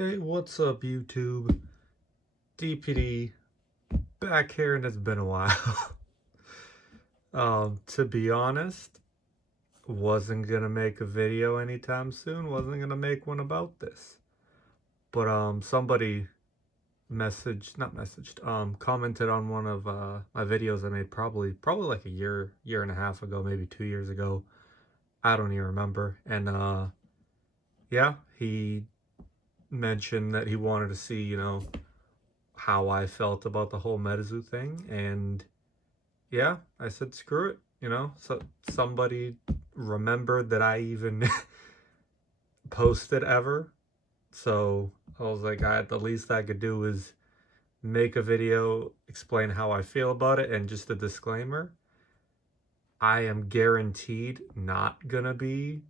Hey, what's up, YouTube? DPD back here, and it's been a while. To be honest, wasn't gonna make a video anytime soon. Wasn't gonna make one about this, but somebody not messaged, commented on one of my videos I made probably like a year and a half ago, maybe 2 years ago. I don't even remember. And yeah, he mentioned that he wanted to see, how I felt about the whole MetaZoo thing, and yeah, I said screw it. So somebody remembered that I even posted ever, so I was like, the least I could do is make a video, explain how I feel about it, and just a disclaimer: I am guaranteed not gonna be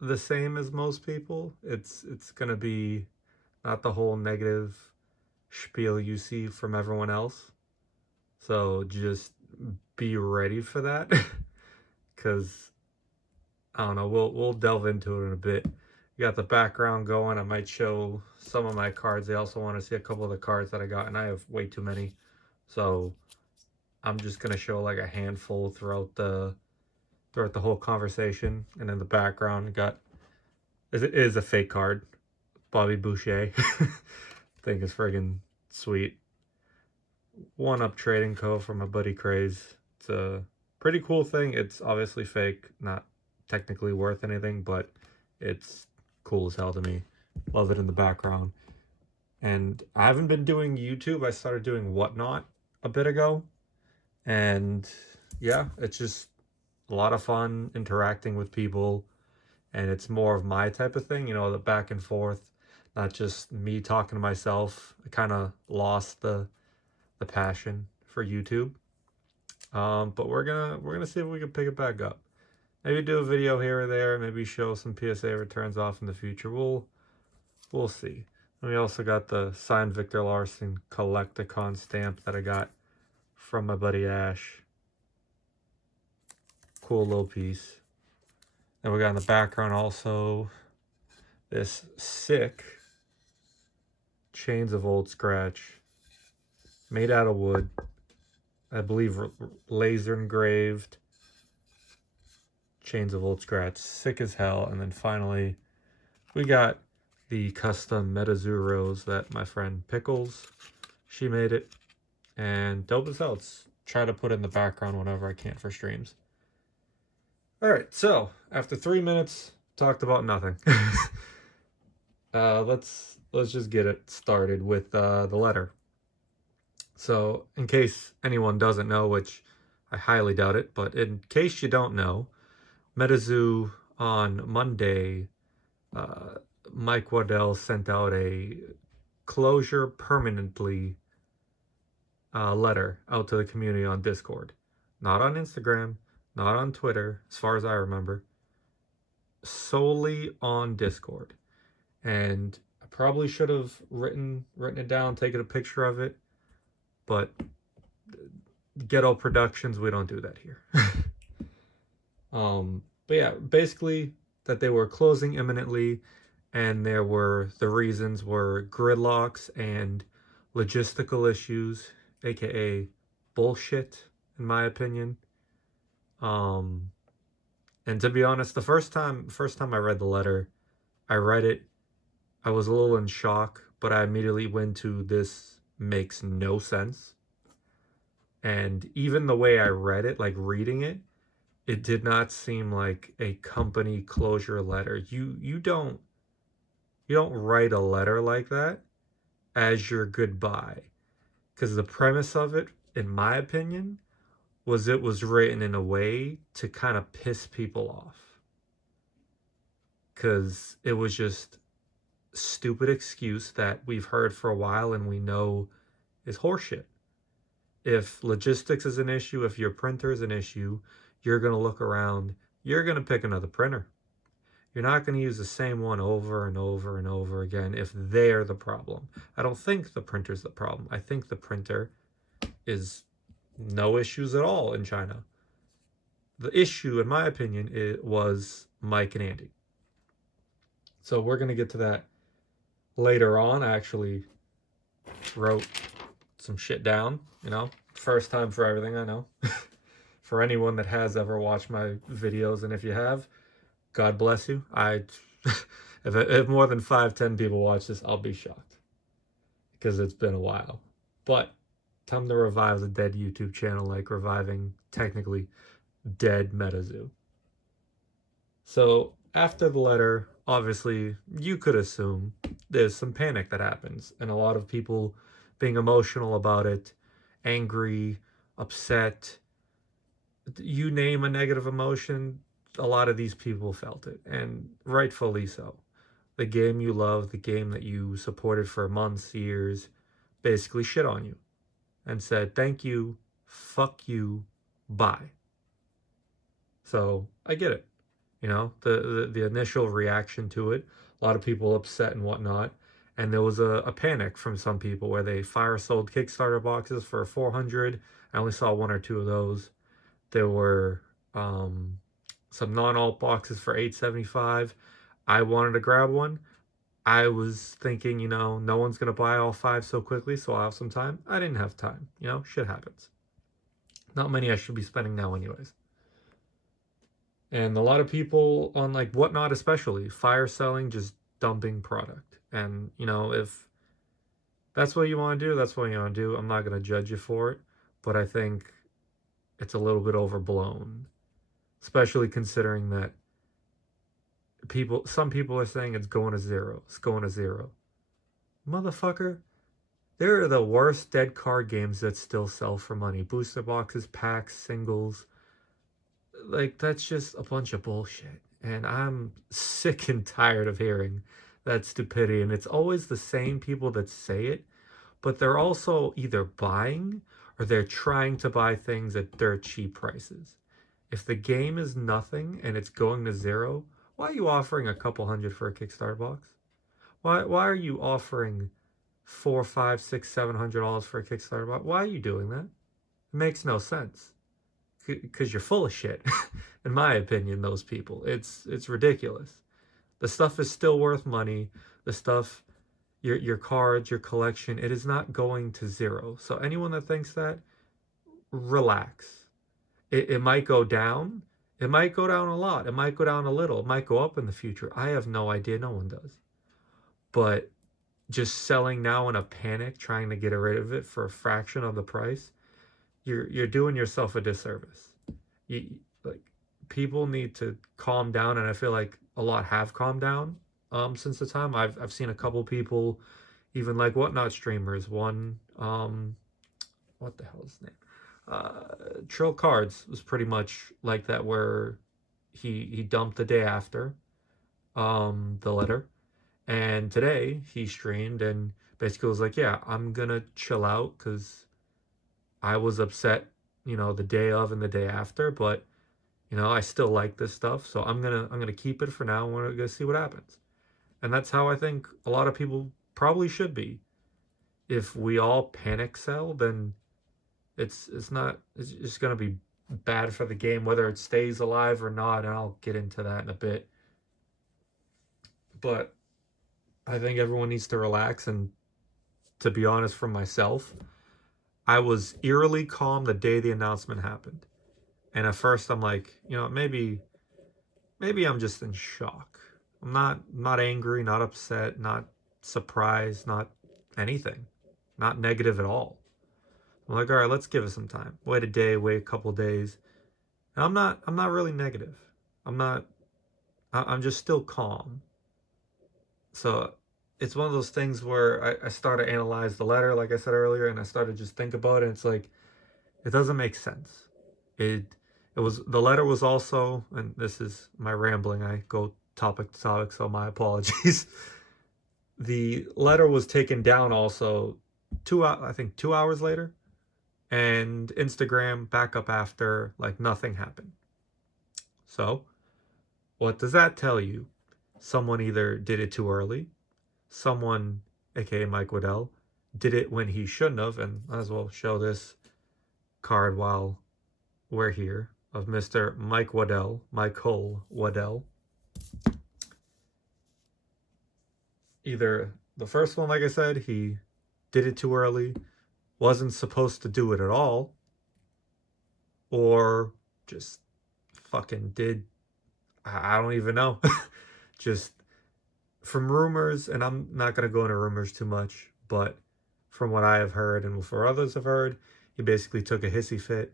the same as most people. It's gonna be not the whole negative spiel you see from everyone else. So just be ready for that, because I don't know. We'll delve into it in a bit. You got the background going. I might show some of my cards. They also want to see a couple of the cards that I got, and I have way too many. So I'm just gonna show like a handful throughout the whole conversation, and in the background got it is a fake card, Bobby Boucher. I think is friggin' sweet. One Up Trading Co. from my buddy Craze. It's a pretty cool thing. It's obviously fake, not technically worth anything, but it's cool as hell to me. Love it in the background. And I haven't been doing YouTube. I started doing Whatnot a bit ago. And yeah, it's just a lot of fun interacting with people. And it's more of my type of thing, the back and forth, not just me talking to myself. I kind of lost the passion for YouTube. But we're gonna see if we can pick it back up. Maybe do a video here or there. Maybe show some PSA returns off in the future. We'll see. And we also got the signed Victor Larson Collecticon stamp that I got from my buddy Ash. Cool little piece. And we got in the background also this sick Chains of Old Scratch, made out of wood. I believe laser engraved Chains of Old Scratch, sick as hell. And then finally, we got the custom MetaZoo rose that my friend Pickles, she made it, and dope as hell. It's try to put it in the background whenever I can for streams. All right, so after 3 minutes, talked about nothing. Let's just get it started with the letter. So, in case anyone doesn't know, which I highly doubt it, but in case you don't know, MetaZoo on Monday, Mike Waddell sent out a closure permanently letter out to the community on Discord. Not on Instagram, not on Twitter, as far as I remember. Solely on Discord. And I probably should have written it down, taken a picture of it, but Ghetto Productions, we don't do that here. But yeah, basically that they were closing imminently, and the reasons were gridlocks and logistical issues, aka bullshit, in my opinion. And to be honest, the first time I read the letter, I read it, I was a little in shock, but I immediately went to this makes no sense. And even the way I read it, like reading it, it did not seem like a company closure letter. You don't write a letter like that as your goodbye, because the premise of it, in my opinion, was it was written in a way to kind of piss people off, because it was just stupid excuse that we've heard for a while and we know is horseshit. If logistics is an issue, if your printer is an issue, you're going to look around, you're going to pick another printer. You're not going to use the same one over and over and over again if they're the problem. I don't think the printer's the problem. I think the printer is no issues at all in China. The issue, in my opinion, was Mike and Andy. So we're going to get to that later on, I actually wrote some shit down, you know? First time for everything, I know. For anyone that has ever watched my videos, and if you have, God bless you. If more than 5, 10 people watch this, I'll be shocked because it's been a while. But time to revive the dead YouTube channel, like reviving technically dead MetaZoo. So after the letter, obviously, you could assume there's some panic that happens, and a lot of people being emotional about it, angry, upset. You name a negative emotion, a lot of these people felt it, and rightfully so. The game you love, the game that you supported for months, years, basically shit on you and said, thank you, fuck you, bye. So I get it. You know, the initial reaction to it, a lot of people upset and whatnot. And there was a panic from some people where they fire sold Kickstarter boxes for 400. I only saw one or two of those. There were some non-alt boxes for 875. I wanted to grab one. I was thinking, you know, no one's gonna buy all 5 so quickly, so I'll have some time. I didn't have time. You know, shit happens. Not many I should be spending now, anyways. And a lot of people on like Whatnot, especially fire selling, just dumping product. And you know, if that's what you want to do, that's what you want to do. I'm not gonna judge you for it, but I think it's a little bit overblown, especially considering that some people are saying it's going to zero. It's going to zero. Motherfucker, there are the worst dead card games that still sell for money. Booster boxes, packs, singles. Like, that's just a bunch of bullshit. And I'm sick and tired of hearing that stupidity. And it's always the same people that say it, but they're also either buying or they're trying to buy things at dirt cheap prices. If the game is nothing and it's going to zero, why are you offering a couple hundred for a Kickstarter box? Why are you offering four, five, six, $700 for a Kickstarter box? Why are you doing that? It makes no sense. Because you're full of shit, in my opinion. Those people, it's ridiculous. The stuff is still worth money. The stuff, your cards, your collection, it is not going to zero. So anyone that thinks that, relax. It might go down. It might go down a lot. It might go down a little. It might go up in the future. I have no idea. No one does. But just selling now in a panic, trying to get rid of it for a fraction of the price, you're doing yourself a disservice. Like, people need to calm down, and I feel like a lot have calmed down since the time. I've seen a couple people, even like Whatnot streamers. One what the hell is his name? Trill Cards was pretty much like that, where he dumped the day after the letter, and today he streamed and basically was like, yeah, I'm gonna chill out because I was upset, you know, the day of and the day after, but you know, I still like this stuff, so I'm gonna keep it for now, and we're gonna see what happens. And that's how I think a lot of people probably should be. If we all panic sell, then it's just gonna be bad for the game, whether it stays alive or not, and I'll get into that in a bit. But I think everyone needs to relax, and to be honest, from myself, I was eerily calm the day the announcement happened. And at first I'm like, you know, maybe I'm just in shock. I'm not angry, not upset, not surprised, not anything. Not negative at all. I'm like, all right, let's give it some time. Wait a day, wait a couple days. And I'm not really negative. I'm not I'm just still calm. So it's one of those things where I started to analyze the letter, like I said earlier, and I started to just think about it. It's like, it doesn't make sense. It it was, the letter was also, and this is my rambling, I go topic to topic, so my apologies. The letter was taken down also I think 2 hours later, and Instagram back up after like nothing happened. So what does that tell you? Someone either did it too early, someone, aka Mike Waddell, did it when he shouldn't have, and might as well show this card while we're here, of Mr. Mike Waddell, Michael Waddell. Either The first one, like I said, he did it too early, wasn't supposed to do it at all, or just fucking did. I don't even know. Just from rumors, and I'm not going to go into rumors too much, but from what I have heard and for others have heard, he basically took a hissy fit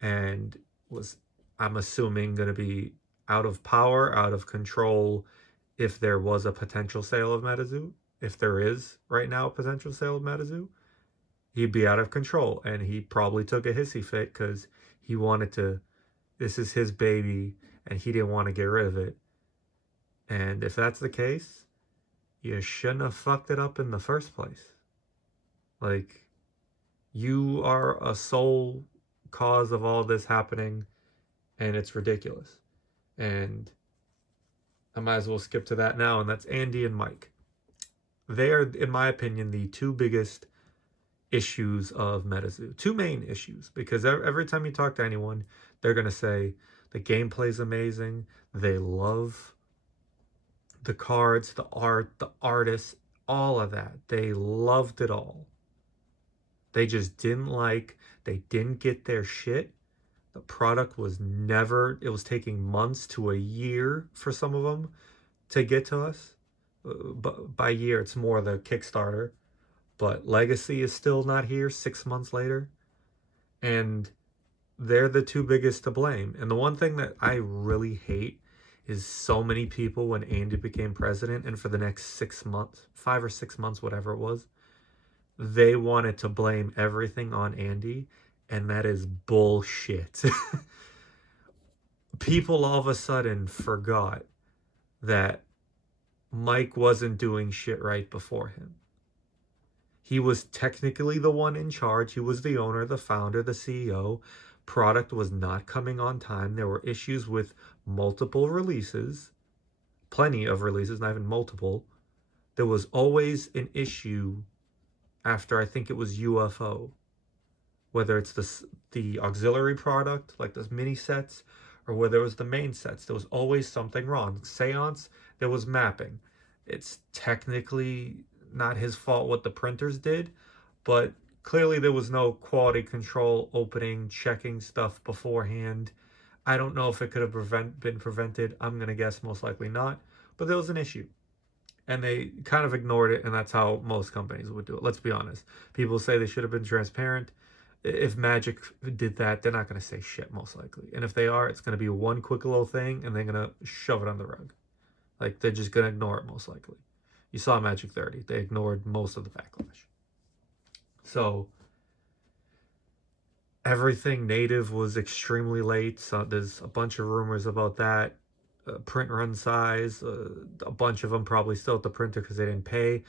and was, I'm assuming, going to be out of power, out of control if there was a potential sale of MetaZoo. If there is right now a potential sale of MetaZoo, he'd be out of control, and he probably took a hissy fit because he wanted to. This is his baby, and he didn't want to get rid of it. And if that's the case, you shouldn't have fucked it up in the first place. Like, you are a sole cause of all this happening, and it's ridiculous. And I might as well skip to that now, and that's Andy and Mike. They are, in my opinion, the two biggest issues of MetaZoo. Two main issues, because every time you talk to anyone, they're going to say the gameplay's amazing, they love the cards, the art, the artists, all of that. They loved it all. They just they didn't get their shit. The product was never, it was taking months to a year for some of them to get to us. But by year, it's more the Kickstarter. But Legacy is still not here 6 months later. And they're the two biggest to blame. And the one thing that I really hate is so many people, when Andy became president and for the next 6 months, 5 or 6 months, whatever it was, they wanted to blame everything on Andy, and that is bullshit. People all of a sudden forgot that Mike wasn't doing shit right before him. He was technically the one in charge. He was the owner, the founder, the CEO. Product was not coming on time. There were issues with multiple releases, plenty of releases, not even multiple. There was always an issue after, I think it was UFO, whether it's the auxiliary product like those mini sets, or whether it was the main sets. There was always something wrong. Seance, there was mapping. It's technically not his fault what the printers did, but clearly there was no quality control, opening, checking stuff beforehand. I don't know if it could have been prevented. I'm going to guess most likely not, but there was an issue. And they kind of ignored it, and that's how most companies would do it. Let's be honest. People say they should have been transparent. If Magic did that, they're not going to say shit, most likely. And if they are, it's going to be one quick little thing, and they're going to shove it on the rug. Like, they're just going to ignore it, most likely. You saw Magic 30. They ignored most of the backlash. So, everything native was extremely late. So there's a bunch of rumors about that. Print run size, a bunch of them probably still at the printer because they didn't pay.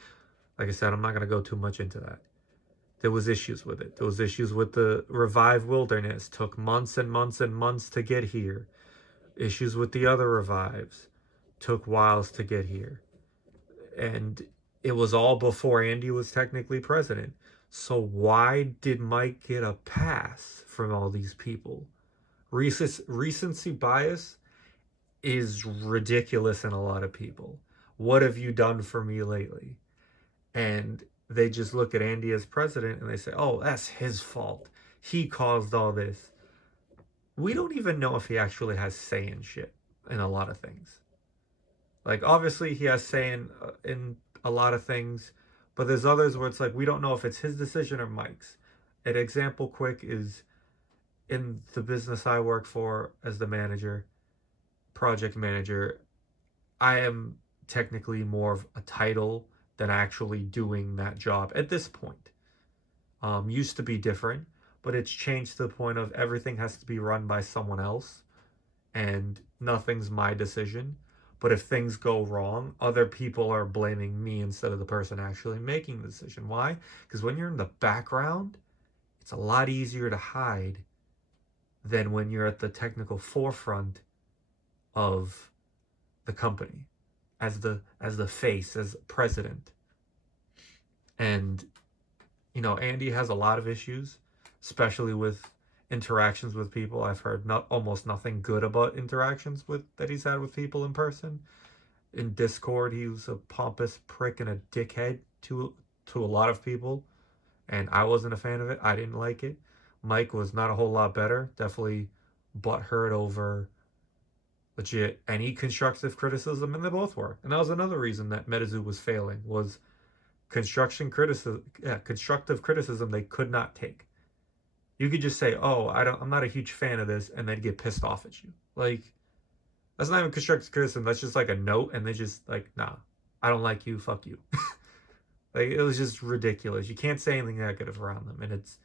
Like I said, I'm not going to go too much into that. There was issues with it. There was issues with the Revive Wilderness. Took months and months and months to get here. Issues with the other Revives. Took whiles to get here. And it was all before Andy was technically president. So why did Mike get a pass from all these people? Recency bias is ridiculous in a lot of people. What have you done for me lately? And they just look at Andy as president and they say, oh, that's his fault. He caused all this. We don't even know if he actually has say in shit in a lot of things. Like, obviously, he has say in a lot of things, but there's others where it's like, we don't know if it's his decision or Mike's. An example quick is in the business I work for as the manager, project manager, I am technically more of a title than actually doing that job at this point. Used to be different, but it's changed to the point of everything has to be run by someone else, and nothing's my decision. But if things go wrong, other people are blaming me instead of the person actually making the decision. Why? Because when you're in the background, it's a lot easier to hide than when you're at the technical forefront of the company as the face, as president. And Andy has a lot of issues, especially with interactions with people. I've heard almost nothing good about interactions that he's had with people in person. In Discord, he was a pompous prick and a dickhead. to a lot of people, and I wasn't a fan of it. I didn't like it. Mike was not a whole lot better. Definitely butthurt over legit any constructive criticism, and they both were. And that was another reason that MetaZoo was failing, was constructive criticism they could not take. You could just say, "Oh, I'm not a huge fan of this," and then get pissed off at you. Like, that's not even constructive criticism. That's just like a note, and they just like, "Nah, I don't like you. Fuck you." Like, it was just ridiculous. You can't say anything negative around them, and it's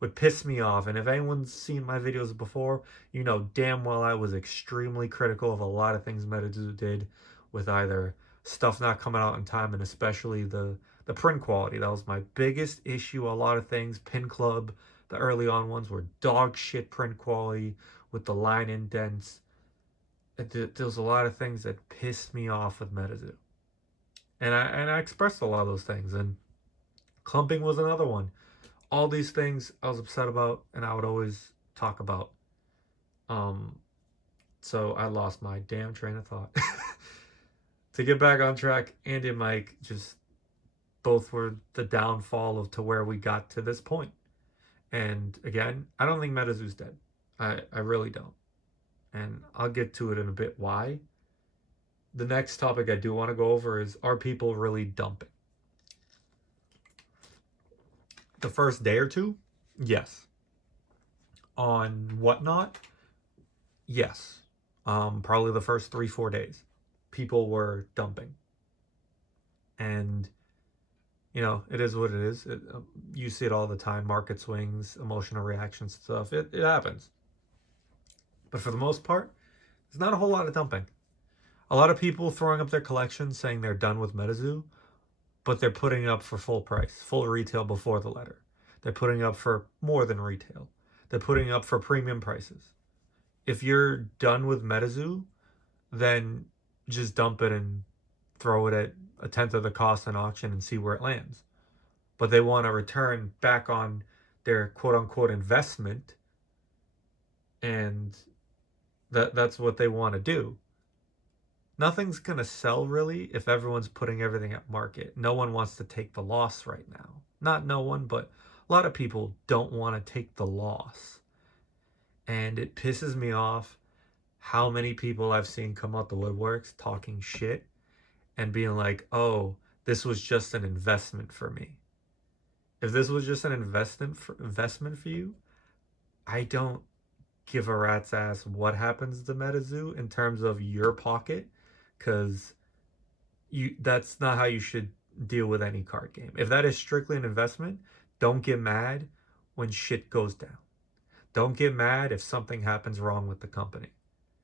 would piss me off. And if anyone's seen my videos before, you know damn well I was extremely critical of a lot of things MetaZoo did, with either stuff not coming out in time, and especially the print quality. That was my biggest issue. A lot of things, Pin Club, the early on ones were dog shit print quality with the line indents. There was a lot of things that pissed me off with MetaZoo, and I expressed a lot of those things. And clumping was another one. All these things I was upset about, and I would always talk about. Um, so I lost my damn train of thought. To get back on track, Andy and Mike just both were the downfall of to where we got to this point. And again, I don't think MetaZoo's dead. I really don't. And I'll get to it in a bit why. The next topic I do want to go over is, are people really dumping? The first day or two, yes. On Whatnot, yes. Probably the first 3-4 days, people were dumping. And, you know, it is what it is. You see it all the time, market swings, emotional reactions, stuff. It happens. But for the most part, there's not a whole lot of dumping. A lot of people throwing up their collections saying they're done with MetaZoo, but they're putting up for full price, full retail before the letter. They're putting up for more than retail. They're putting up for premium prices. If you're done with MetaZoo, then just dump it and throw it at a tenth of the cost in auction and see where it lands. But they want to return back on their quote unquote investment, and that's what they want to do. Nothing's going to sell really if everyone's putting everything at market. No one wants to take the loss right now. Not no one, but a lot of people don't want to take the loss. And it pisses me off how many people I've seen come out the woodworks talking shit and being like, "Oh, this was just an investment for me." If this was just an investment for you, I don't give a rat's ass what happens to MetaZoo in terms of your pocket, because that's not how you should deal with any card game. If that is strictly an investment, don't get mad when shit goes down. Don't get mad if something happens wrong with the company.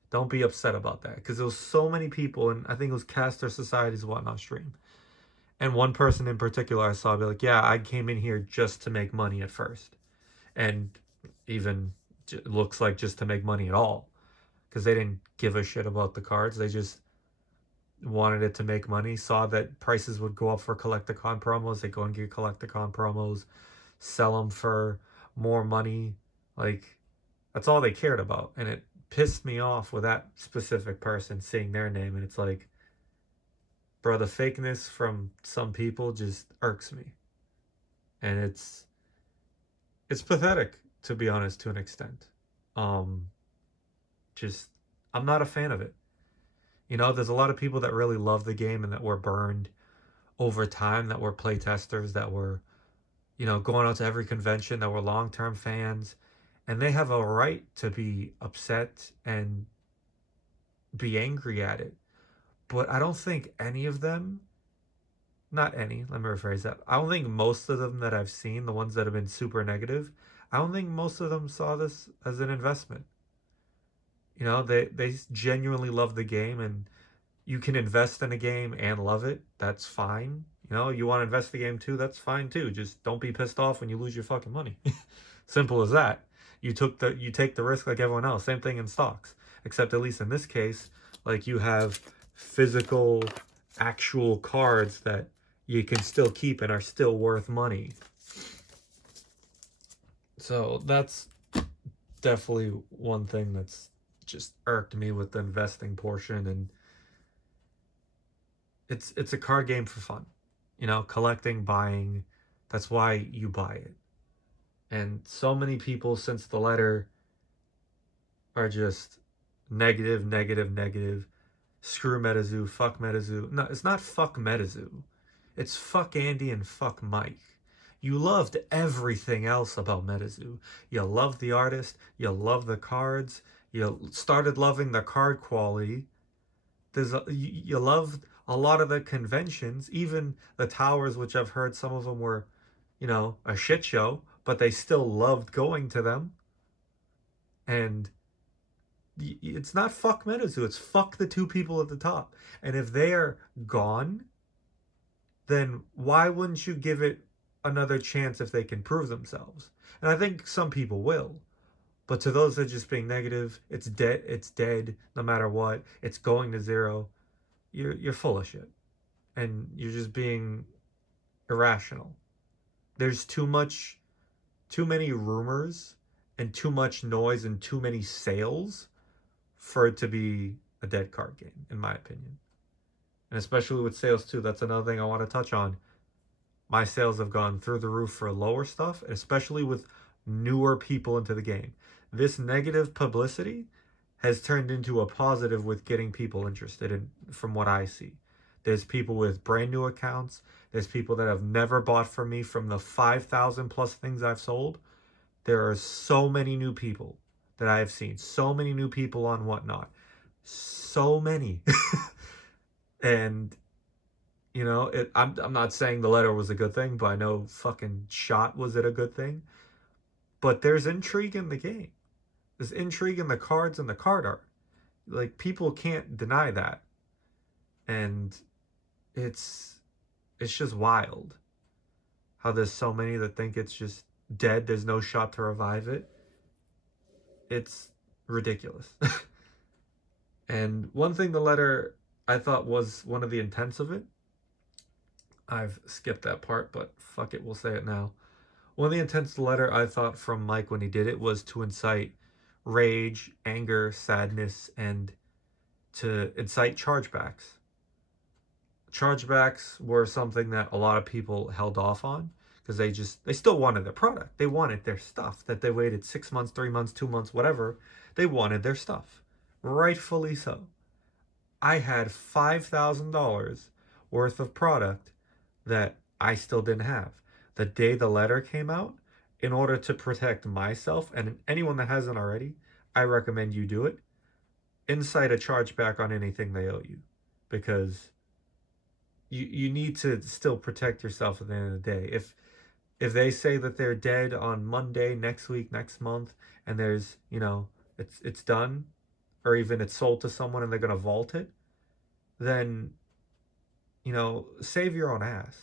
Don't be upset about that, because there was so many people, and I think it was Caster Society's Whatnot stream. And one person in particular I saw be like, "Yeah, I came in here just to make money at first." And even looks like just to make money at all, because they didn't give a shit about the cards. They just wanted it to make money, saw that prices would go up for Collecticon promos. They go and get Collecticon promos, sell them for more money. Like, that's all they cared about. And it pissed me off with that specific person seeing their name. And it's like, bro, the fakeness from some people just irks me. And it's pathetic, to be honest, to an extent. Just, I'm not a fan of it. You know, there's a lot of people that really love the game and that were burned over time, that were playtesters, that were, you know, going out to every convention, that were long-term fans, and they have a right to be upset and be angry at it. But I don't think any of them, not any, let me rephrase that. I don't think most of them that I've seen, the ones that have been super negative, I don't think most of them saw this as an investment. You know, they genuinely love the game, and you can invest in a game and love it. That's fine. You know, you want to invest the game too, that's fine too. Just don't be pissed off when you lose your fucking money. Simple as that. You take the risk like everyone else. Same thing in stocks. Except at least in this case, like, you have physical actual cards that you can still keep and are still worth money. So that's definitely one thing that's just irked me with the investing portion. And it's a card game for fun. collecting, buying. That's why you buy it. And so many people since the letter are just negative, negative, negative. Screw MetaZoo, fuck MetaZoo. No, it's not fuck MetaZoo. It's fuck Andy and fuck Mike. You loved everything else about MetaZoo. You loved the artist. You loved the cards. You started loving the card quality. You loved a lot of the conventions, even the towers, which I've heard some of them were, a shit show, but they still loved going to them. And it's not fuck MetaZoo. It's fuck the two people at the top. And if they are gone, then why wouldn't you give it another chance if they can prove themselves? And I think some people will. But to those that are just being negative, it's dead. It's dead no matter what. It's going to zero. You're full of shit, and you're just being irrational. There's too many rumors, and too much noise, and too many sales for it to be a dead card game, in my opinion. And especially with sales too, that's another thing I want to touch on. My sales have gone through the roof for lower stuff, especially with newer people into the game. This negative publicity has turned into a positive with getting people interested in, from what I see. There's people with brand new accounts. There's people that have never bought from me from the 5,000 plus things I've sold. There are so many new people that I have seen. So many new people on Whatnot. So many. And I'm not saying the letter was a good thing, but I know fucking shot was it a good thing. But there's intrigue in the game. There's intrigue in the cards and the card art. Like, people can't deny that. And it's just wild how there's so many that think it's just dead. There's no shot to revive it. It's ridiculous. And one thing the letter I thought was one of the intents of it, I've skipped that part, but fuck it, we'll say it now. One of the intents of the letter I thought from Mike when he did it was to incite rage, anger, sadness, and to incite chargebacks. Chargebacks were something that a lot of people held off on because they still wanted their product. They wanted their stuff that they waited 6 months, 3 months, 2 months, whatever. They wanted their stuff. Rightfully so. I had $5,000 worth of product that I still didn't have. The day the letter came out, in order to protect myself and anyone that hasn't already, I recommend you do it. Incite a chargeback on anything they owe you, because you need to still protect yourself at the end of the day. If they say that they're dead on Monday, next week, next month, and there's, it's done, or even it's sold to someone and they're going to vault it, then, save your own ass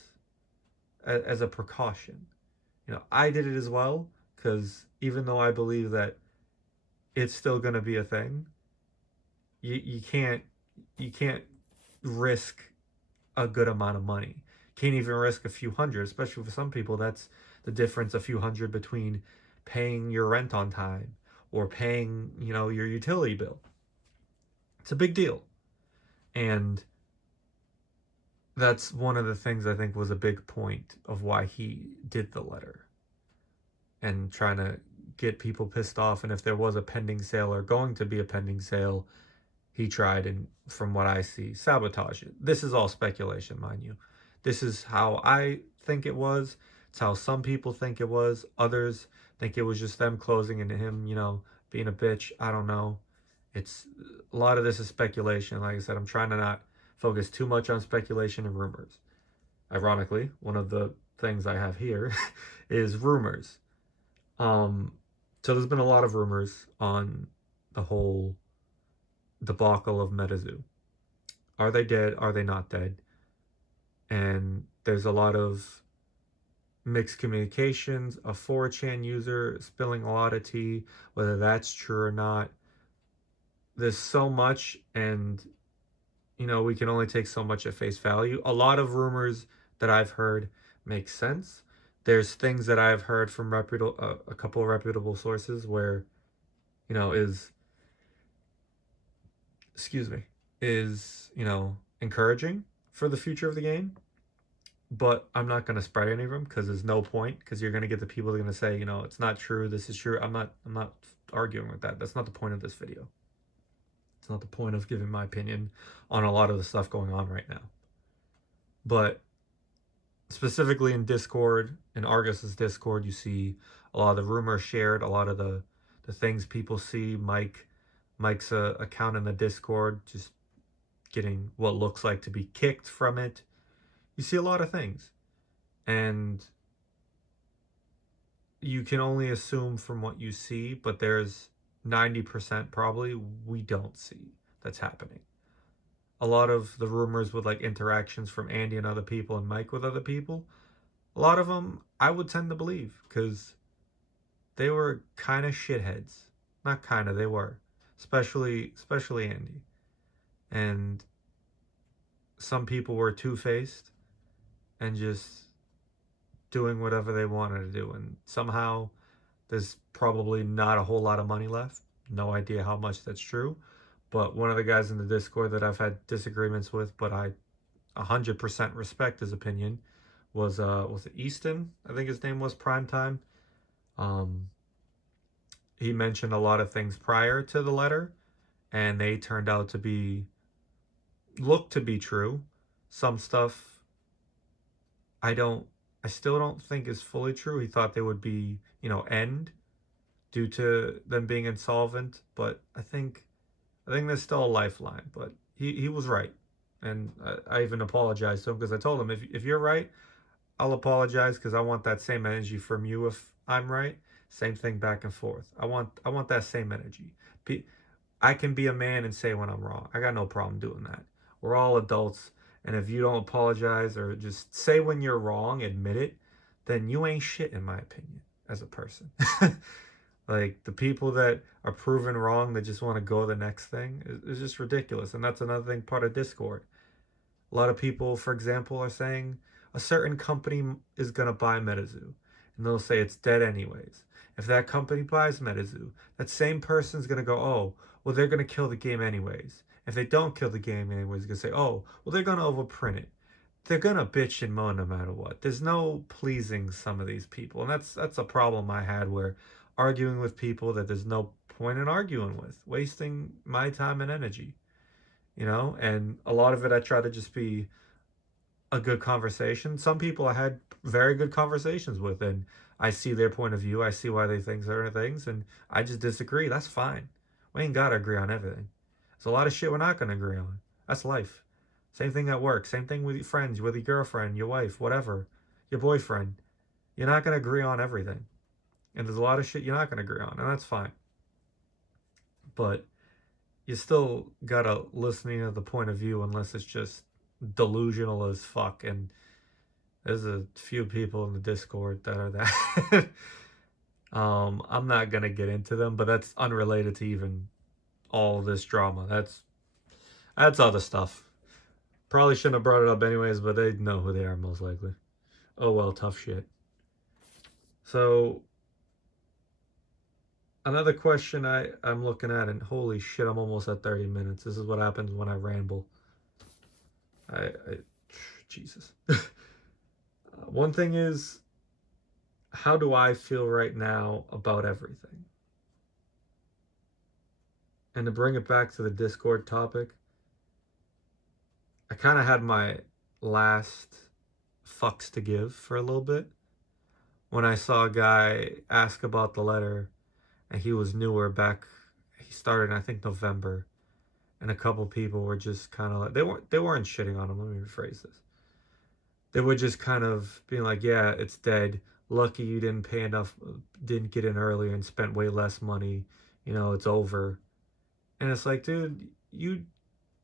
as a precaution. I did it as well, because even though I believe that it's still going to be a thing, you can't risk a good amount of money. Can't even risk a few hundred, especially for some people. That's the difference, a few hundred, between paying your rent on time or paying, your utility bill. It's a big deal. And that's one of the things I think was a big point of why he did the letter, and trying to get people pissed off. And if there was a pending sale or going to be a pending sale, he tried, and from what I see, sabotage it. This is all speculation, mind you. This is how I think it was. It's how some people think it was. Others think it was just them closing and him, being a bitch. I don't know. It's a lot of this is speculation. Like I said, I'm trying to not focus too much on speculation and rumors. Ironically, one of the things I have here is rumors. So there's been a lot of rumors on the whole debacle of MetaZoo. Are they dead? Are they not dead? And there's a lot of mixed communications. A 4chan user spilling a lot of tea, whether that's true or not. There's so much, and we can only take so much at face value. A lot of rumors that I've heard make sense. There's things that I've heard from a couple of reputable sources where, is excuse me, is encouraging for the future of the game. but I'm not going to spread any of them because there's no point, because you're going to get the people that are going to say, it's not true, this is true. I'm not arguing with that. That's not the point of this video. It's not the point of giving my opinion on a lot of the stuff going on right now. But specifically in Discord, in Argus's Discord, you see a lot of the rumors shared, a lot of the things people see. Mike's account in the Discord just getting what looks like to be kicked from it. You see a lot of things, and you can only assume from what you see, but there's 90% probably we don't see that's happening. A lot of the rumors with like interactions from Andy and other people and Mike with other people, a lot of them I would tend to believe because they were kind of shitheads. Not kind of, they were. Especially Andy. And some people were two-faced and just doing whatever they wanted to do, and somehow there's probably not a whole lot of money left. No idea how much that's true, but one of the guys in the Discord that I've had disagreements with, but I 100% respect his opinion, was it Easton? I think his name was Primetime. Um, he mentioned a lot of things prior to the letter, and they turned out to be looked to be true. Some stuff I still don't think is fully true. He thought they would be, end due to them being insolvent, but I think there's still a lifeline. But he was right, and I even apologized to him because I told him, if you're right, I'll apologize because I want that same energy from you if I'm right. Same thing back and forth. I want that same energy. I can be a man and say when I'm wrong. I got no problem doing that. We're all adults, and if you don't apologize or just say when you're wrong, admit it, then you ain't shit in my opinion as a person. Like the people that are proven wrong that just want to go to the next thing is just ridiculous, and that's another thing part of Discord. A lot of people, for example, are saying a certain company is going to buy MetaZoo, and they'll say it's dead anyways. If that company buys MetaZoo, that same person's going to go, oh, well, they're going to kill the game anyways. If they don't kill the game anyways, they're going to say, oh, well, they're going to overprint it. They're going to bitch and moan no matter what. There's no pleasing some of these people. And that's a problem I had, where arguing with people that there's no point in arguing with, wasting my time and energy, and a lot of it I try to just be a good conversation. Some people I had very good conversations with, and I see their point of view. I see why they think certain things, and I just disagree. That's fine. We ain't got to agree on everything. There's a lot of shit we're not going to agree on. That's life. Same thing at work. Same thing with your friends, with your girlfriend, your wife, whatever, your boyfriend. You're not going to agree on everything. And there's a lot of shit you're not going to agree on, and that's fine. But you still gotta listen to the point of view, unless it's just delusional as fuck. And there's a few people in the Discord that are that. I'm not gonna get into them, but that's unrelated to even all this drama. That's other stuff. Probably shouldn't have brought it up anyways, but they know who they are most likely. Oh well, tough shit. So another question I'm looking at, and holy shit, I'm almost at 30 minutes. This is what happens when I ramble. I Jesus. One thing is, how do I feel right now about everything? And to bring it back to the Discord topic, I kind of had my last fucks to give for a little bit when I saw a guy ask about the letter, and he was newer back. He started in, I think, November, and a couple people were just kind of like, they weren't shitting on him. Let me rephrase this. They were just kind of being like, yeah, it's dead. Lucky you didn't pay enough, didn't get in earlier and spent way less money. It's over. And it's like, dude,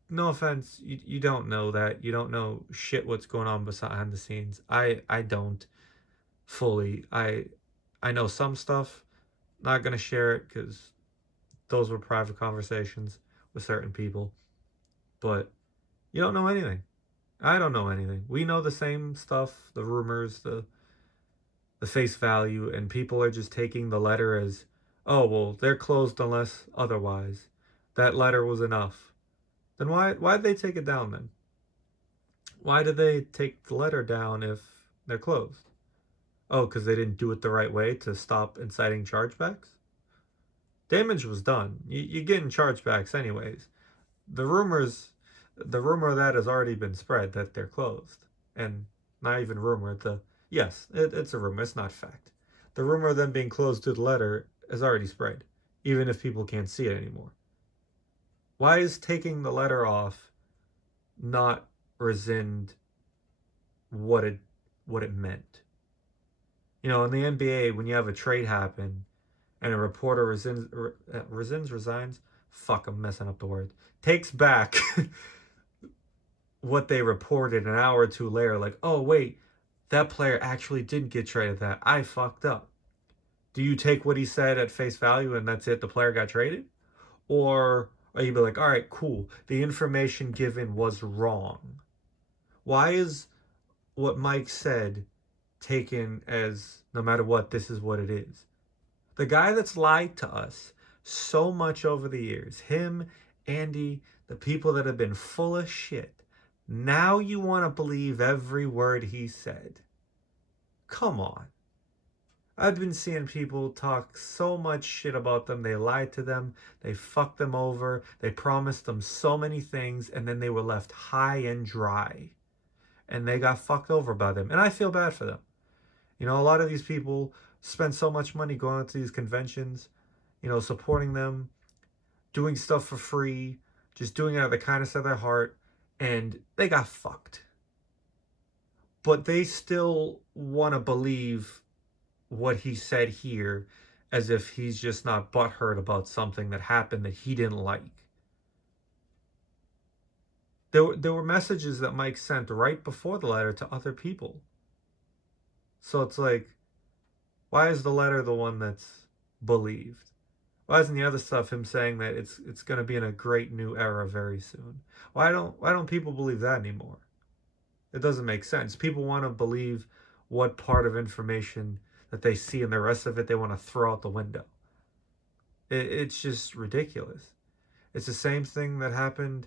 no offense, you don't know that. You don't know shit what's going on behind the scenes. I don't fully. I know some stuff. Not gonna share it because those were private conversations with certain people. But you don't know anything. I don't know anything. We know the same stuff, the rumors, the face value, and people are just taking the letter as, oh, well, they're closed unless otherwise. That letter was enough. Then why'd they take it down then? Why did they take the letter down if they're closed? Oh, because they didn't do it the right way to stop inciting chargebacks? Damage was done. You're getting chargebacks anyways. The rumors, the rumor of that has already been spread that they're closed. And not even rumor, yes, it's a rumor, it's not fact. The rumor of them being closed to the letter is already spread, even if people can't see it anymore. Why is taking the letter off not rescind what it meant? You know, in the NBA, when you have a trade happen and a reporter resigns. Fuck, I'm messing up the word. Takes back what they reported an hour or two later. Like, oh wait, that player actually didn't get traded. That I fucked up. Do you take what he said at face value and that's it? The player got traded, or are you be like, all right, cool. The information given was wrong. Why is what Mike said taken as no matter what, this is what it is? The guy that's lied to us so much over the years, him, Andy, the people that have been full of shit, now you want to believe every word he said. Come on. I've been seeing people talk so much shit about them. They lied to them. They fucked them over. They promised them so many things, and then they were left high and dry. And they got fucked over by them. And I feel bad for them. You know, a lot of these people spend so much money going out to these conventions, you know, supporting them, doing stuff for free, just doing it out of the kindness of their heart, and they got fucked. But they still want to believe what he said here as if he's just not butthurt about something that happened that he didn't like. There were messages that Mike sent right before the letter to other people. So it's like, why is the letter the one that's believed? Why isn't the other stuff him saying that it's going to be in a great new era very soon? Why don't people believe that anymore? It doesn't make sense. People want to believe what part of information that they see, and the rest of it they want to throw out the window. It's just ridiculous. It's the same thing that happened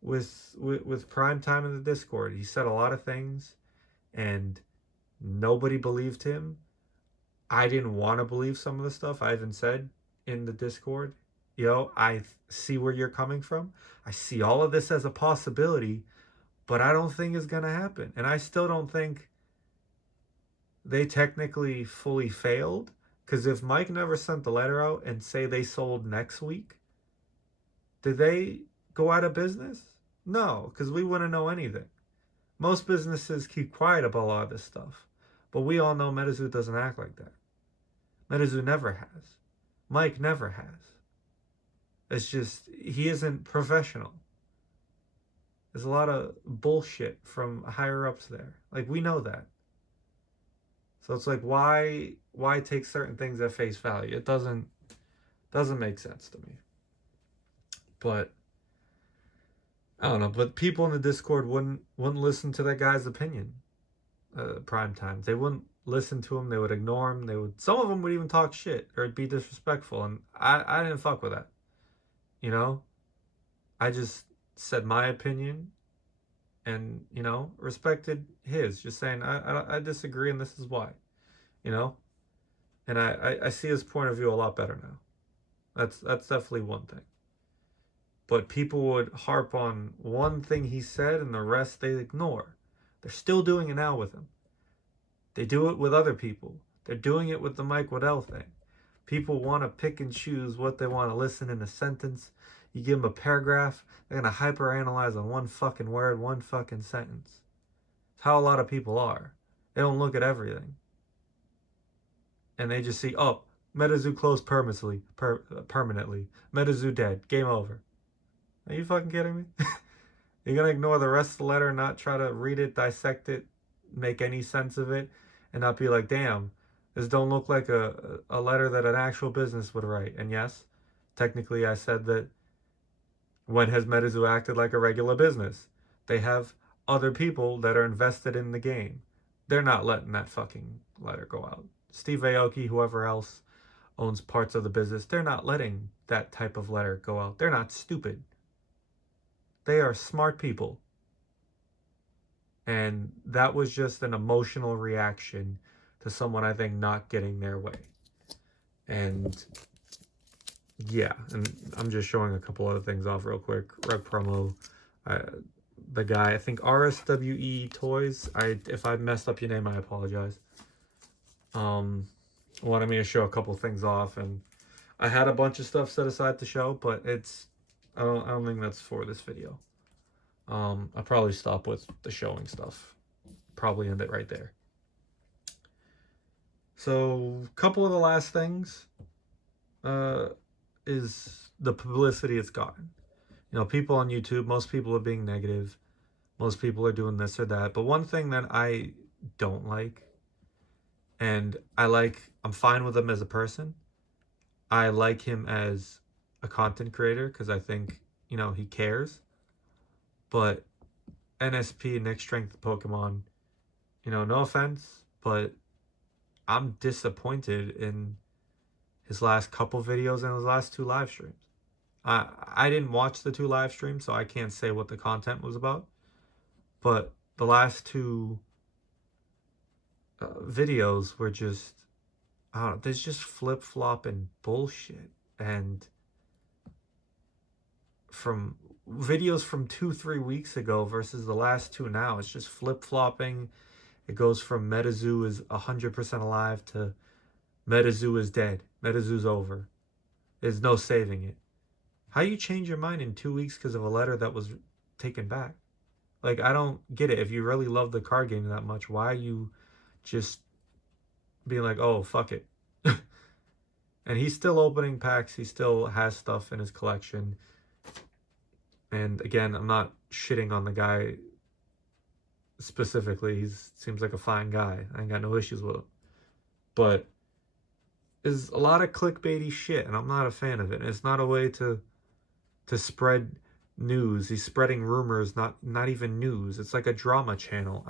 with Prime Time in the Discord. He said a lot of things, and nobody believed him. I didn't want to believe some of the stuff I even said in the Discord. I see where you're coming from. I see all of this as a possibility, but I don't think it's going to happen. And I still don't think they technically fully failed. Because if Mike never sent the letter out and say they sold next week, did they go out of business? No, because we wouldn't know anything. Most businesses keep quiet about a lot of this stuff. But we all know MetaZoo doesn't act like that. MetaZoo never has. Mike never has. It's just, he isn't professional. There's a lot of bullshit from higher ups there. Like, we know that. So it's like, why take certain things at face value? It doesn't make sense to me. But I don't know. But people in the Discord wouldn't listen to that guy's opinion. Prime times, they wouldn't listen to him. They would ignore him. Some of them would even talk shit or be disrespectful, and I didn't fuck with that. You know, I just said my opinion, and respected his. Just saying I disagree, and this is why. You know, and I see his point of view a lot better now. That's definitely one thing. But people would harp on one thing he said, and the rest they ignore. They're still doing it now with him. They do it with other people. They're doing it with the Mike Waddell thing. People want to pick and choose what they want to listen in a sentence. You give them a paragraph, they're going to hyperanalyze on one fucking word, one fucking sentence. It's how a lot of people are. They don't look at everything. And they just see, oh, MetaZoo closed permanently. MetaZoo dead. Game over. Are you fucking kidding me? You're going to ignore the rest of the letter, not try to read it, dissect it, make any sense of it, and not be like, damn, this don't look like a letter that an actual business would write. And yes, technically I said that when has MetaZoo acted like a regular business? They have other people that are invested in the game. They're not letting that fucking letter go out. Steve Aoki, whoever else owns parts of the business, they're not letting that type of letter go out. They're not stupid. They are smart people. And that was just an emotional reaction to someone, I think, not getting their way. And yeah, and I'm just showing a couple other things off real quick. Rug promo. Uh, the guy, I think RSWE Toys. If I messed up your name, I apologize. Wanted me to show a couple things off, and I had a bunch of stuff set aside to show, but I don't think that's for this video. I'll probably stop with the showing stuff. Probably end it right there. So, a couple of the last things is the publicity it's gotten. People on YouTube, most people are being negative. Most people are doing this or that. But one thing that I don't like, and I'm fine with him as a person. I like him as a content creator because I think, he cares. But NSP, Next Strength Pokemon, no offense, but I'm disappointed in his last couple videos and his last 2 live streams. I didn't watch the 2 live streams, so I can't say what the content was about. But the last 2 videos were just, I don't know, there's just flip-flop and bullshit. And from videos from 2-3 weeks ago versus the last 2 now, it's just flip-flopping. It goes from MetaZoo is 100% alive to MetaZoo is dead. MetaZoo's over. There's no saving it. How you change your mind in 2 weeks because of a letter that was taken back? Like, I don't get it. If you really love the card game that much, why are you just being like, oh, fuck it? And he's still opening packs. He still has stuff in his collection. And again, I'm not shitting on the guy specifically. He seems like a fine guy. I ain't got no issues with him. But there's a lot of clickbaity shit, and I'm not a fan of it. And it's not a way to spread news. He's spreading rumors, not even news. It's like a drama channel.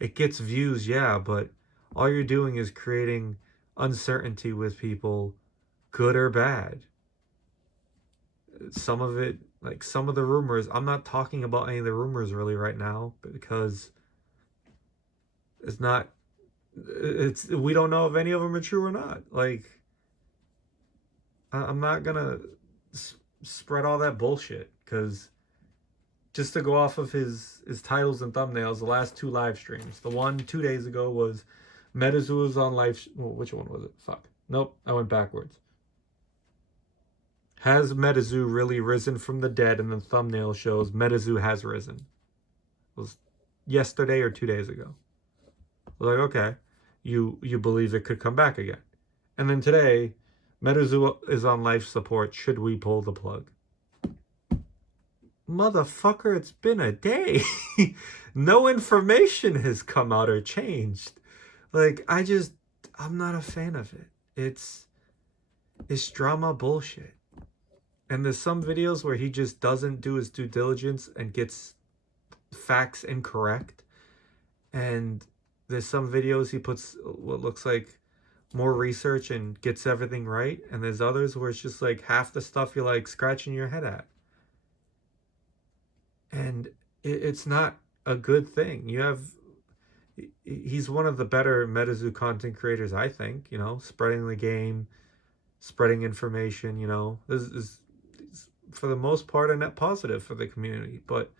It gets views, yeah, but all you're doing is creating uncertainty with people, good or bad. Some of it, like some of the rumors, I'm not talking about any of the rumors really right now because we don't know if any of them are true or not. Like, I'm not gonna spread all that bullshit because just to go off of his titles and thumbnails, the last 2 live streams, the one 2 days ago was MetaZoo was on live. Well, which one was it? Fuck. Nope, I went backwards. Has MetaZoo really risen from the dead? And the thumbnail shows MetaZoo has risen. It was yesterday or 2 days ago. I was like, okay, you believe it could come back again. And then today, MetaZoo is on life support. Should we pull the plug? Motherfucker, it's been a day. No information has come out or changed. Like, I'm not a fan of it. It's drama bullshit. And there's some videos where he just doesn't do his due diligence and gets facts incorrect. And there's some videos he puts what looks like more research and gets everything right. And there's others where it's just like half the stuff you're like scratching your head at. And it's not a good thing. He's one of the better MetaZoo content creators, I think, spreading the game, spreading information, this is for the most part a net positive for the community. But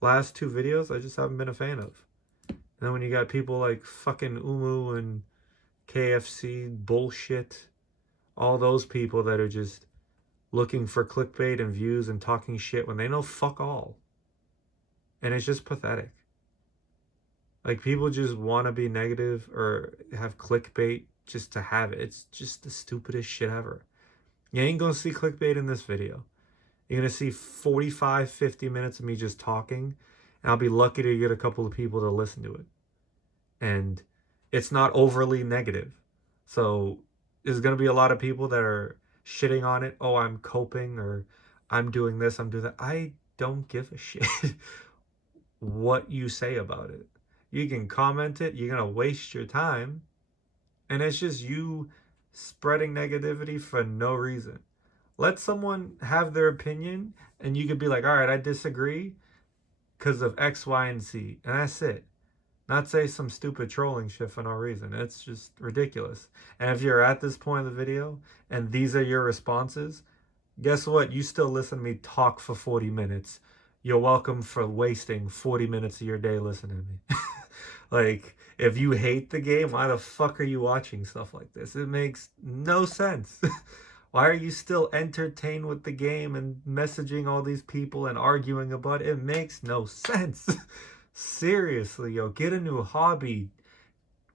last 2 videos I just haven't been a fan of. And then when you got people like fucking Umu and KFC bullshit, all those people that are just looking for clickbait and views and talking shit when they know fuck all. And it's just pathetic. Like, people just want to be negative or have clickbait just to have it. It's just the stupidest shit ever. You ain't gonna see clickbait in this video. You're gonna see 45, 50 minutes of me just talking, and I'll be lucky to get a couple of people to listen to it. And it's not overly negative. So there's gonna be a lot of people that are shitting on it. Oh, I'm coping, or I'm doing this, I'm doing that. I don't give a shit what you say about it. You can comment it, you're gonna waste your time, and it's just you spreading negativity for no reason. Let someone have their opinion, and you could be like, all right, I disagree, because of X, Y, and Z. And that's it. Not say some stupid trolling shit for no reason. It's just ridiculous. And if you're at this point of the video and these are your responses, guess what? You still listen to me talk for 40 minutes. You're welcome for wasting 40 minutes of your day listening to me. Like, if you hate the game, why the fuck are you watching stuff like this? It makes no sense. Why are you still entertained with the game and messaging all these people and arguing about it? It makes no sense. Seriously, yo, get a new hobby.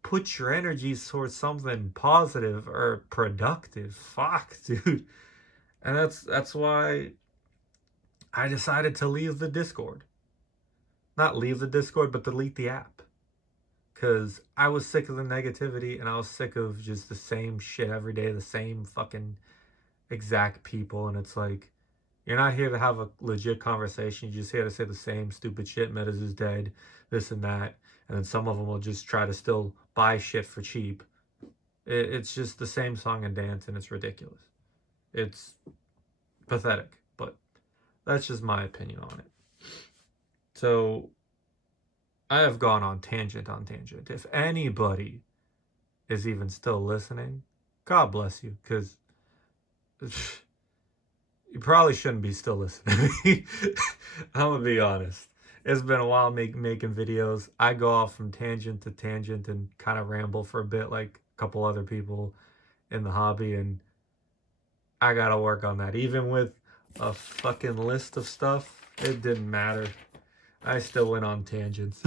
Put your energies towards something positive or productive. Fuck, dude. And that's why I decided to leave the Discord. Not leave the Discord, but delete the app. Because I was sick of the negativity and I was sick of just the same shit every day, the same fucking exact people. And it's like, you're not here to have a legit conversation. You're just here to say the same stupid shit. MetaZoo's dead, this and that. And then some of them will just try to still buy shit for cheap. It's just the same song and dance, and it's ridiculous. It's pathetic, but that's just my opinion on it. So I have gone on tangent on tangent. If anybody is even still listening, God bless you, because you probably shouldn't be still listening to me. I'm gonna be honest. It's been a while making videos. I go off from tangent to tangent and kind of ramble for a bit, like a couple other people in the hobby, and I gotta work on that. Even with a fucking list of stuff, it didn't matter. I still went on tangents.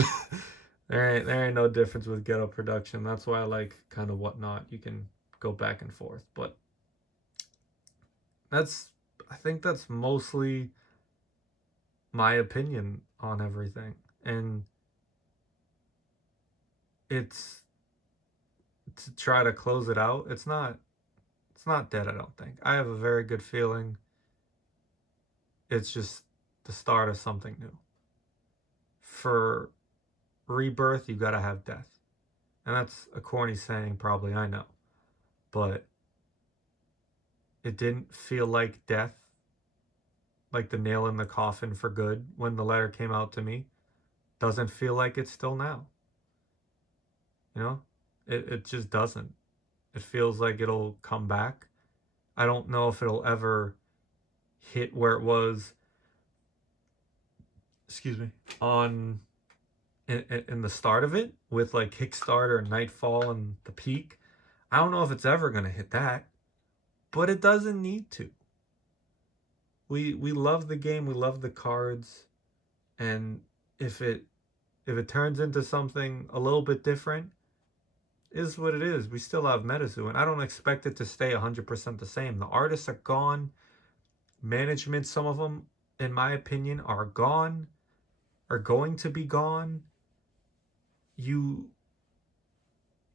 There ain't no difference with ghetto production. That's why I like kind of whatnot. You can go back and forth, but I think that's mostly my opinion on everything. And it's to try to close it out. It's not dead, I don't think. I have a very good feeling. It's just the start of something new. For rebirth, you gotta have death. And that's a corny saying, probably, I know. But it didn't feel like death, like the nail in the coffin for good when the letter came out to me. Doesn't feel like it's still now. You know? It just doesn't. It feels like it'll come back. I don't know if it'll ever hit where it was, excuse me, on in the start of it with like Kickstarter and Nightfall and the peak. I don't know if it's ever going to hit that, but it doesn't need to. We love the game, we love the cards, and if it turns into something a little bit different, is what it is. We still have MetaZoo, and I don't expect it to stay 100% the same. The artists are gone. Management, some of them, in my opinion, are gone, are going to be gone.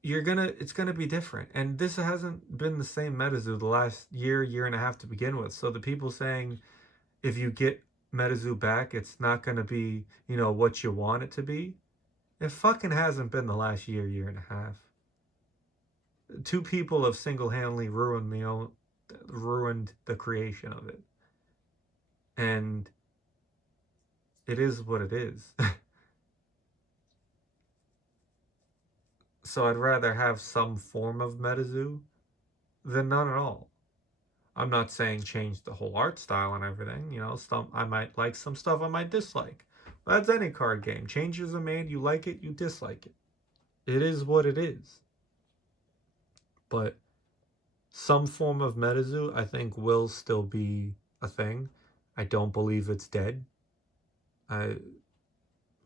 It's gonna be different. And this hasn't been the same MetaZoo the last year and a half to begin with. So the people saying if you get MetaZoo back, it's not gonna be, what you want it to be. It fucking hasn't been the last year and a half. Two people have single-handedly ruined the creation of it. And it is what it is. So I'd rather have some form of MetaZoo than none at all. I'm not saying change the whole art style and everything. Some I might like, some stuff I might dislike. That's any card game. Changes are made. You like it, you dislike it. It is what it is. But some form of MetaZoo, I think, will still be a thing. I don't believe it's dead.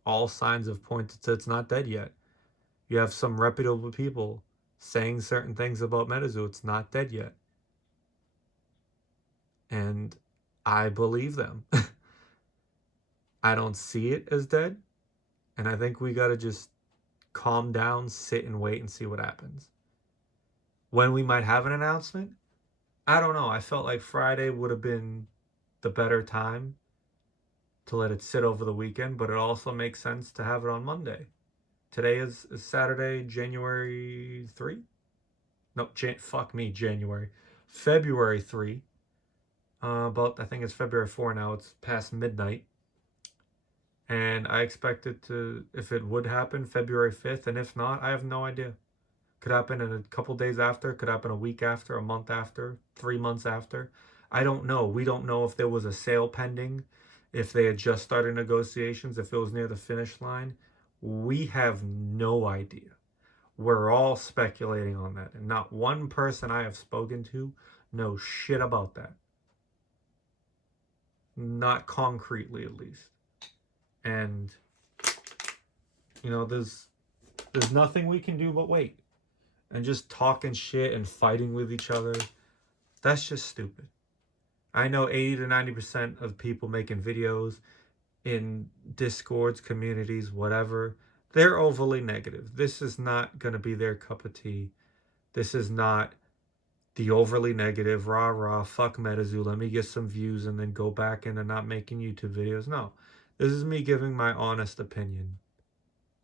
All signs have pointed to it's not dead yet. You have some reputable people saying certain things about MetaZoo. It's not dead yet. And I believe them. I don't see it as dead. And I think we got to just calm down, sit and wait and see what happens. When we might have an announcement, I don't know. I felt like Friday would have been the better time to let it sit over the weekend, but it also makes sense to have it on Monday. Today is Saturday, January 3? No, fuck me, January. February 3. I think it's February 4 now. It's past midnight. And I expect it to, if it would happen, February 5th. And if not, I have no idea. Could happen in a couple days after, could happen a week after, a month after, 3 months after. I don't know. We don't know if there was a sale pending, if they had just started negotiations, if it was near the finish line. We have no idea. We're all speculating on that. And not one person I have spoken to knows shit about that. Not concretely, at least. And, there's nothing we can do but wait. And just talking shit and fighting with each other, that's just stupid. I know 80 to 90% of people making videos in Discords, communities, whatever, they're overly negative. This is not going to be their cup of tea. This is not the overly negative, rah rah, fuck MetaZoo, let me get some views and then go back into not making YouTube videos. No, this is me giving my honest opinion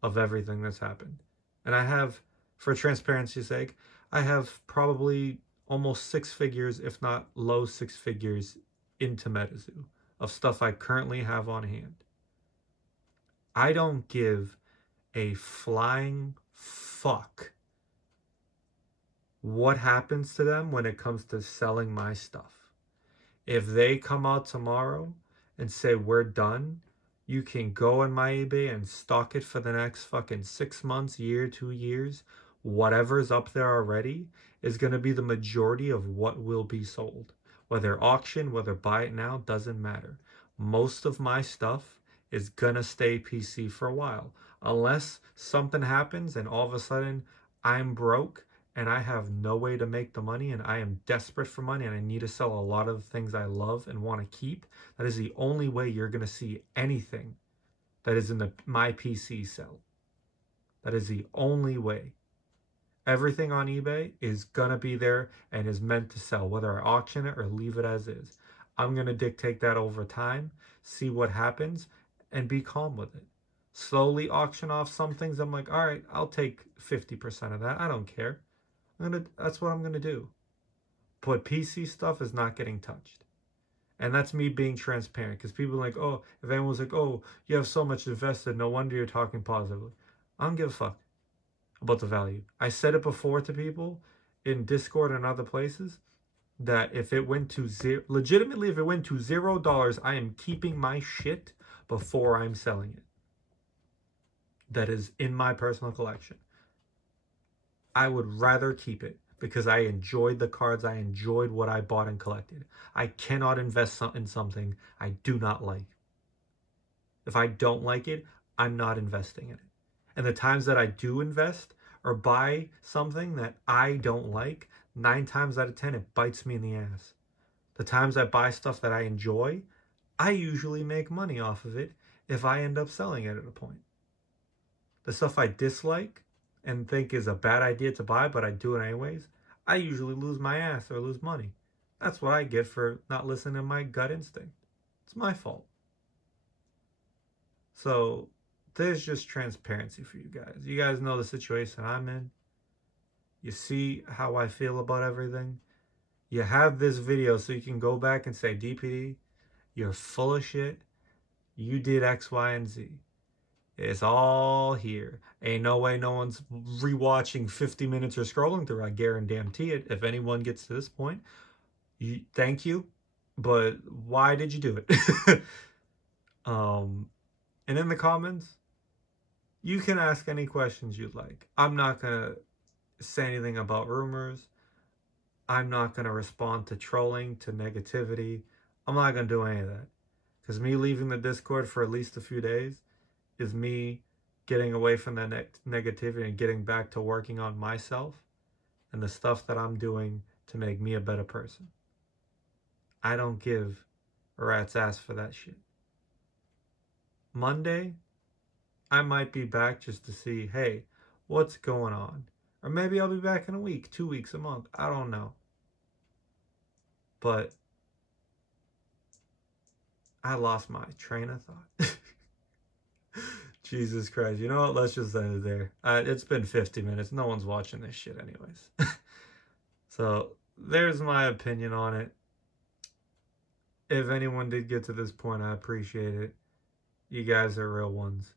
of everything that's happened. And I have, for transparency's sake, I have probably almost six figures, if not low six figures, into MetaZoo of stuff I currently have on hand. I don't give a flying fuck what happens to them when it comes to selling my stuff. If they come out tomorrow and say we're done, you can go on my eBay and stock it for the next fucking 6 months, year, 2 years. Whatever's up there already is going to be the majority of what will be sold. Whether auction, whether buy it now, doesn't matter. Most of my stuff is going to stay PC for a while. Unless something happens and all of a sudden I'm broke and I have no way to make the money and I am desperate for money and I need to sell a lot of the things I love and want to keep, that is the only way you're going to see anything that is in my PC sell. That is the only way. Everything on eBay is going to be there and is meant to sell, whether I auction it or leave it as is. I'm going to dictate that over time, see what happens, and be calm with it. Slowly auction off some things. I'm like, all right, I'll take 50% of that. I don't care. That's what I'm going to do. But PC stuff is not getting touched. And that's me being transparent, because people are like, oh, if anyone's like, oh, you have so much invested, no wonder you're talking positively. I don't give a fuck about the value. I said it before to people in Discord and other places that if it went to zero, legitimately, if it went to $0, I am keeping my shit before I'm selling it. That is in my personal collection. I would rather keep it because I enjoyed the cards. I enjoyed what I bought and collected. I cannot invest in something I do not like. If I don't like it, I'm not investing in it. And the times that I do invest or buy something that I don't like, 9 times out of 10, it bites me in the ass. The times I buy stuff that I enjoy, I usually make money off of it if I end up selling it at a point. The stuff I dislike and think is a bad idea to buy, but I do it anyways, I usually lose my ass or lose money. That's what I get for not listening to my gut instinct. It's my fault. So there's just transparency for you guys. You guys know the situation I'm in. You see how I feel about everything. You have this video so you can go back and say, DPD, you're full of shit. You did X, Y, and Z. It's all here. Ain't no way no one's rewatching 50 minutes or scrolling through. I guarantee it. If anyone gets to this point, thank you. But why did you do it? And in the comments, you can ask any questions you'd like. I'm not going to say anything about rumors. I'm not going to respond to trolling, to negativity. I'm not going to do any of that. Because me leaving the Discord for at least a few days is me getting away from that negativity and getting back to working on myself and the stuff that I'm doing to make me a better person. I don't give a rat's ass for that shit. Monday, I might be back just to see, hey, what's going on? Or maybe I'll be back in a week, 2 weeks, a month. I don't know. But I lost my train of thought. Jesus Christ. You know what? Let's just end it there. It's been 50 minutes. No one's watching this shit anyways. So there's my opinion on it. If anyone did get to this point, I appreciate it. You guys are real ones.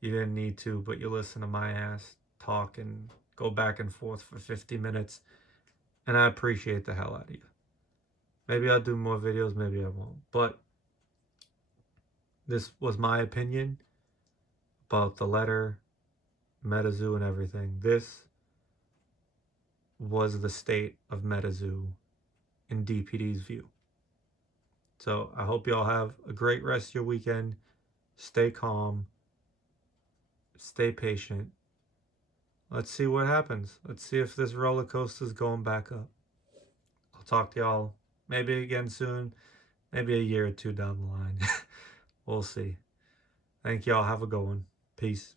You didn't need to, but you listen to my ass talk and go back and forth for 50 minutes, and I appreciate the hell out of you. Maybe I'll do more videos, maybe I won't. But this was my opinion about the letter, MetaZoo, and everything. This was the state of MetaZoo in DPD's view. So I hope y'all have a great rest of your weekend. Stay calm. Stay patient. Let's see what happens. Let's see if this roller coaster is going back up. I'll talk to y'all maybe again soon. Maybe a year or two down the line. We'll see. Thank y'all. Have a good one. Peace.